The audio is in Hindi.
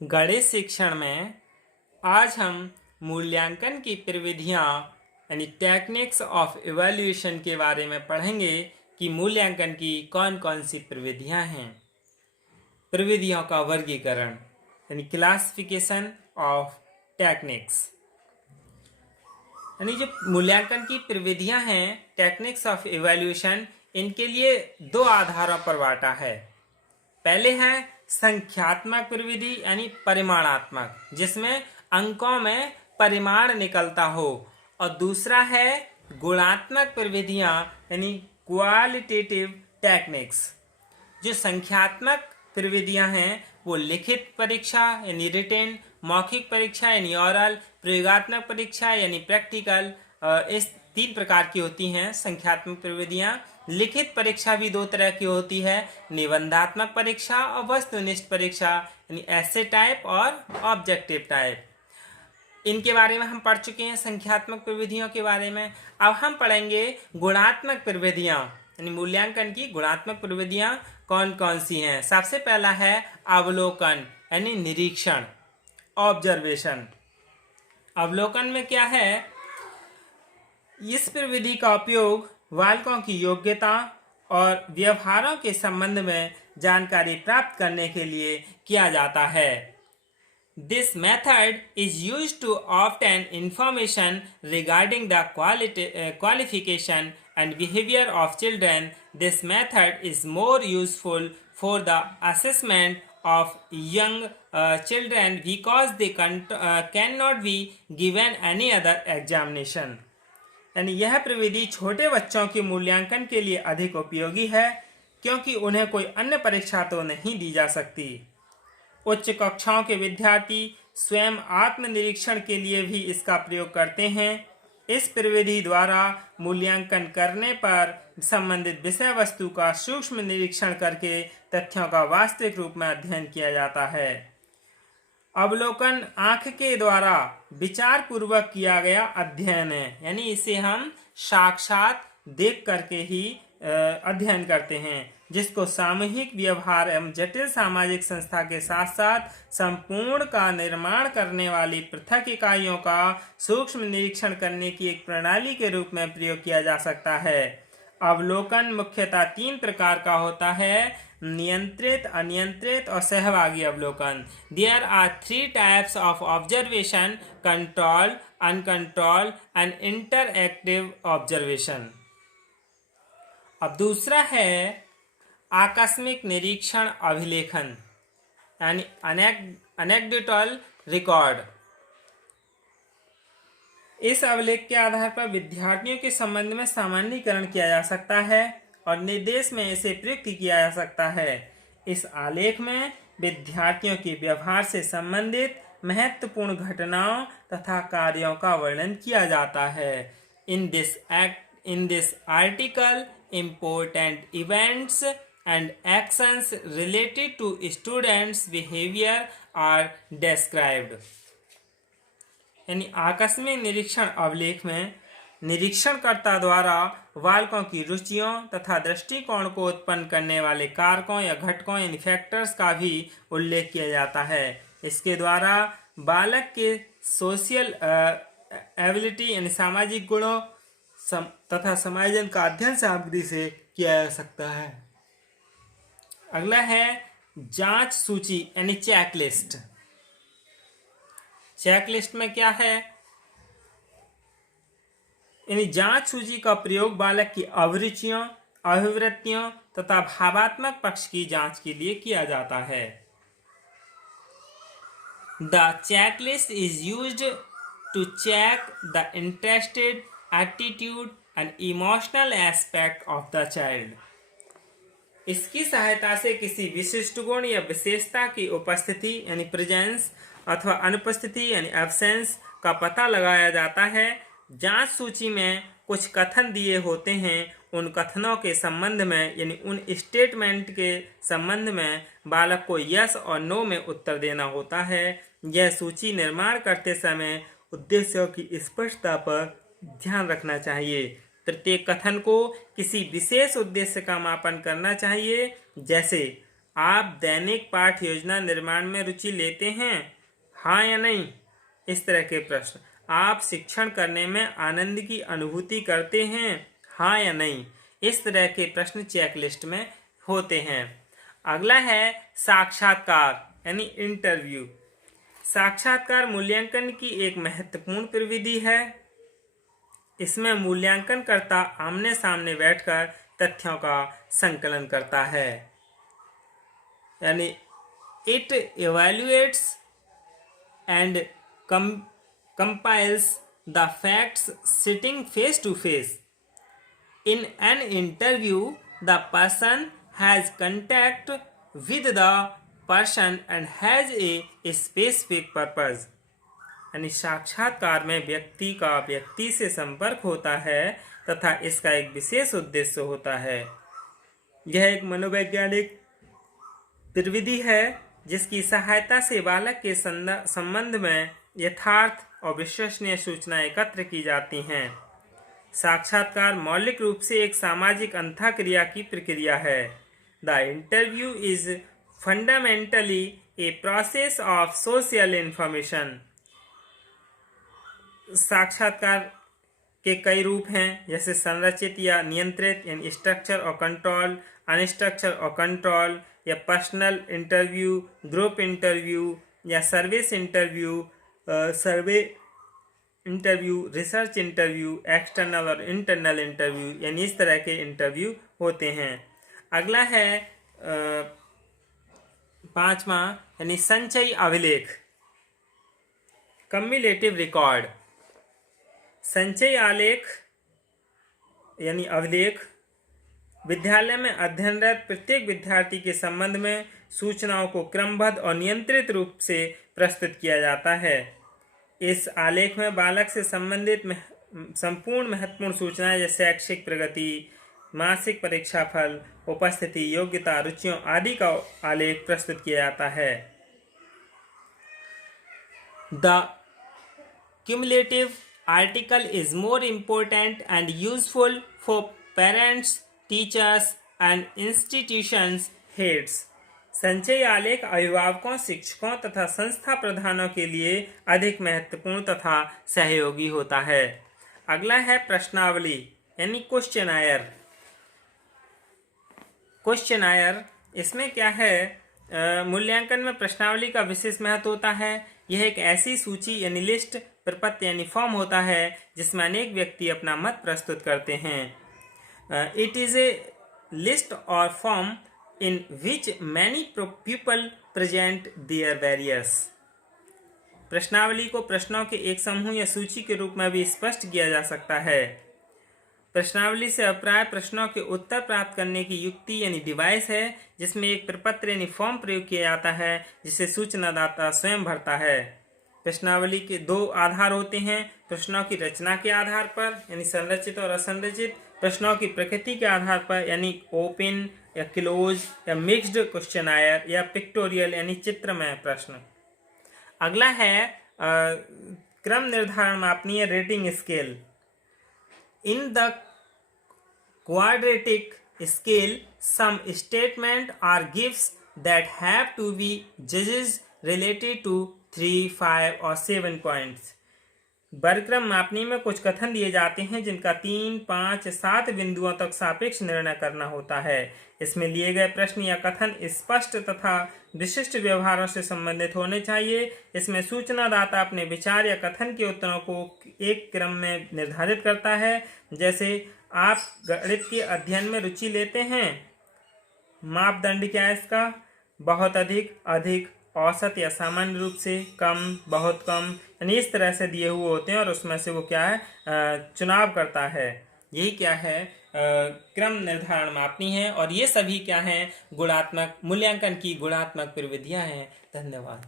गणित शिक्षण में आज हम मूल्यांकन की प्रविधियाँ यानी टेक्निक्स ऑफ इवैल्यूएशन के बारे में पढ़ेंगे कि मूल्यांकन की कौन कौन सी प्रविधियाँ हैं। प्रविधियों का वर्गीकरण यानी क्लासिफिकेशन ऑफ टेक्निक्स, यानी जो मूल्यांकन की प्रविधियाँ हैं टेक्निक्स ऑफ इवैल्यूएशन, इनके लिए दो आधारों पर बांटा है। पहले है संख्यात्मक प्रविधि यानी परिमाणात्मक, जिसमें अंकों में परिमाण निकलता हो, और दूसरा है गुणात्मक प्रविधियां यानी क्वालिटेटिव टेक्निक्स। जो संख्यात्मक प्रविधियां हैं वो लिखित परीक्षा यानी रिटेन, मौखिक परीक्षा यानी ओरल, प्रयोगात्मक परीक्षा यानी प्रैक्टिकल, इस तीन प्रकार की होती हैं संख्यात्मक प्रविधियां। लिखित परीक्षा भी दो तरह की होती है, निबंधात्मक परीक्षा और वस्तुनिष्ठ परीक्षा यानी ऐसे टाइप और ऑब्जेक्टिव टाइप। इनके बारे में हम पढ़ चुके हैं संख्यात्मक प्रविधियों के बारे में। अब हम पढ़ेंगे गुणात्मक प्रविधियां यानी मूल्यांकन की गुणात्मक प्रविधियां कौन कौन सी हैं। सबसे पहला है अवलोकन यानी निरीक्षण, ऑब्जर्वेशन। अवलोकन में क्या है, इस प्रविधि का उपयोग बालकों की योग्यता और व्यवहारों के संबंध में जानकारी प्राप्त करने के लिए किया जाता है। This method is used to obtain information regarding the qualification and behavior of children. This method is more useful for the assessment of young children because they cannot be given any other examination. यानी यह प्रविधि छोटे बच्चों के मूल्यांकन के लिए अधिक उपयोगी है क्योंकि उन्हें कोई अन्य परीक्षा तो नहीं दी जा सकती। उच्च कक्षाओं के विद्यार्थी स्वयं आत्मनिरीक्षण के लिए भी इसका प्रयोग करते हैं। इस प्रविधि द्वारा मूल्यांकन करने पर संबंधित विषय वस्तु का सूक्ष्म निरीक्षण करके तथ्यों का वास्तविक रूप में अध्ययन किया जाता है। अवलोकन आंख के द्वारा विचार पूर्वक किया गया अध्ययन है, यानी इसे हम साक्षात देख करके ही अध्ययन करते हैं, जिसको सामूहिक व्यवहार एवं जटिल सामाजिक संस्था के साथ साथ संपूर्ण का निर्माण करने वाली पृथक इकाइयों का सूक्ष्म निरीक्षण करने की एक प्रणाली के रूप में प्रयोग किया जा सकता है। अवलोकन मुख्यतः तीन प्रकार का होता है, नियंत्रित, अनियंत्रित और सहभागी अवलोकन। There are three types of observation: controlled, uncontrolled and interactive observation। अब दूसरा है आकस्मिक निरीक्षण अभिलेखन यानी अनेक्डोटल रिकॉर्ड। इस अभिलेख के आधार पर विद्यार्थियों के संबंध में सामान्यीकरण किया जा सकता है और निर्देश में इसे प्रयुक्त किया जा सकता है। इस आलेख में विद्यार्थियों के व्यवहार से संबंधित महत्वपूर्ण घटनाओं तथा कार्यों का वर्णन किया जाता है। In this article important events and actions related to students behavior are described। यानी आकस्मिक निरीक्षण अभिलेख में निरीक्षणकर्ता द्वारा बालकों की रुचियों तथा दृष्टिकोण को उत्पन्न करने वाले कारकों या घटकों यानी फैक्टर्स का भी उल्लेख किया जाता है। इसके द्वारा बालक के सोशल एबिलिटी यानी सामाजिक गुणों तथा समायोजन का अध्ययन सामग्री से किया जा सकता है। अगला है जांच सूची यानी चेकलिस्ट। चेकलिस्ट में क्या है, यानी जांच सूची का प्रयोग बालक की अभिरुचियों, अभिवृत्तियों तथा भावात्मक पक्ष की जांच के लिए किया जाता है। The checklist is used to check the interested attitude and emotional aspect of the child। इसकी सहायता से किसी विशिष्ट गुण या विशेषता की उपस्थिति यानी प्रेजेंस अथवा अनुपस्थिति यानी एब्सेंस का पता लगाया जाता है। जांच सूची में कुछ कथन दिए होते हैं, उन कथनों के संबंध में यानी उन स्टेटमेंट के संबंध में बालक को यस और नो में उत्तर देना होता है। यह सूची निर्माण करते समय उद्देश्यों की स्पष्टता पर ध्यान रखना चाहिए। प्रत्येक कथन को किसी विशेष उद्देश्य का मापन करना चाहिए, जैसे आप दैनिक पाठ योजना निर्माण में रुचि लेते हैं, हाँ या नहीं? इस तरह के प्रश्न। आप शिक्षण करने में आनंद की अनुभूति करते हैं, हाँ या नहीं? इस तरह के प्रश्न चेकलिस्ट में होते हैं। अगला है साक्षात्कार यानी इंटरव्यू। साक्षात्कार मूल्यांकन की एक महत्वपूर्ण प्रविधि है। इसमें मूल्यांकनकर्ता आमने सामने बैठकर तथ्यों का संकलन करता है, यानी it evaluates and compiles the facts sitting face to face. In an interview, the person has contact with the person and has a specific purpose. यानी साक्षात्कार में व्यक्ति का व्यक्ति से संपर्क होता है तथा इसका एक विशेष उद्देश्य होता है। यह एक मनोवैज्ञानिक प्रविधि है जिसकी सहायता से बालक के संबंध में यथार्थ और विश्वसनीय सूचनाएं एकत्र की जाती हैं। साक्षात्कार मौलिक रूप से एक सामाजिक अंतःक्रिया की प्रक्रिया है। The interview is fundamentally a process of social information. साक्षात्कार के कई रूप हैं, जैसे संरचित या नियंत्रित यानी स्ट्रक्चर और कंट्रोल, अनस्ट्रक्चर और कंट्रोल, या पर्सनल इंटरव्यू, ग्रुप इंटरव्यू, या सर्विस इंटरव्यू, सर्वे इंटरव्यू, रिसर्च इंटरव्यू, एक्सटर्नल और इंटरनल इंटरव्यू, यानी इस तरह के इंटरव्यू होते हैं। अगला है पांचवा यानी संचयी अभिलेख, कम्युलेटिव रिकॉर्ड। संचयी आलेख यानी अभिलेख विद्यालय में अध्ययनरत प्रत्येक विद्यार्थी के संबंध में सूचनाओं को क्रमबद्ध और नियंत्रित रूप से प्रस्तुत किया जाता है। इस आलेख में बालक से संबंधित संपूर्ण महत्वपूर्ण सूचनाएं जैसे शैक्षिक प्रगति, मासिक परीक्षा फल, उपस्थिति, योग्यता, रुचियों आदि का आलेख प्रस्तुत किया जाता है। The cumulative article is more important and useful for parents, teachers and institutions heads. संचयी आलेख अभिभावकों, शिक्षकों तथा संस्था प्रधानों के लिए अधिक महत्वपूर्ण तथा सहयोगी होता है। अगला है प्रश्नावली यानी क्वेश्चनायर। क्वेश्चनायर इसमें क्या है, मूल्यांकन में प्रश्नावली का विशेष महत्व होता है। यह एक ऐसी सूची यानी लिस्ट, प्रपत्र यानी फॉर्म होता है जिसमें अनेक व्यक्ति अपना मत प्रस्तुत करते हैं। इट इज ए लिस्ट और form in which many people present their various. प्रश्नावली को प्रश्नों के एक समूह या सूची के रूप में भी स्पष्ट किया जा सकता है। प्रश्नावली से अभिप्राय प्रश्नों के उत्तर प्राप्त करने की युक्ति यानी डिवाइस है, जिसमें एक प्रपत्र यानी फॉर्म प्रयोग किया जाता है जिसे सूचनादाता स्वयं भरता है। प्रश्नावली के दो आधार होते हैं, प्रश्नों की रचना के आधार पर यानी संरचित और असंरचित, प्रश्नों की प्रकृति के आधार पर यानी ओपन या क्लोज या मिक्स्ड क्वेश्चनायर, या पिक्टोरियल यानी चित्रमय प्रश्न। अगला है क्रम निर्धारण मापनीय rating scale. In the quadratic scale, some statement are gifts that have to be judged related to 3, 5 or 7 points. वर्गक्रम मापनी में कुछ कथन दिए जाते हैं जिनका 3, 5, 7 बिंदुओं तक सापेक्ष निर्णय करना होता है। इसमें लिए गए प्रश्न या कथन स्पष्ट तथा विशिष्ट व्यवहारों से संबंधित होने चाहिए। इसमें सूचनादाता अपने विचार या कथन के उत्तरों को एक क्रम में निर्धारित करता है। जैसे आप गणित के अध्ययन में रुचि लेते हैं, मापदंड क्या है इसका, बहुत अधिक, अधिक, औसत या सामान्य रूप से, कम, बहुत कम, यानी इस तरह से दिए हुए होते हैं और उसमें से वो क्या है चुनाव करता है। यही क्या है क्रम निर्धारण मापनी है, और ये सभी क्या हैं गुणात्मक मूल्यांकन की गुणात्मक प्रविधियां हैं। धन्यवाद।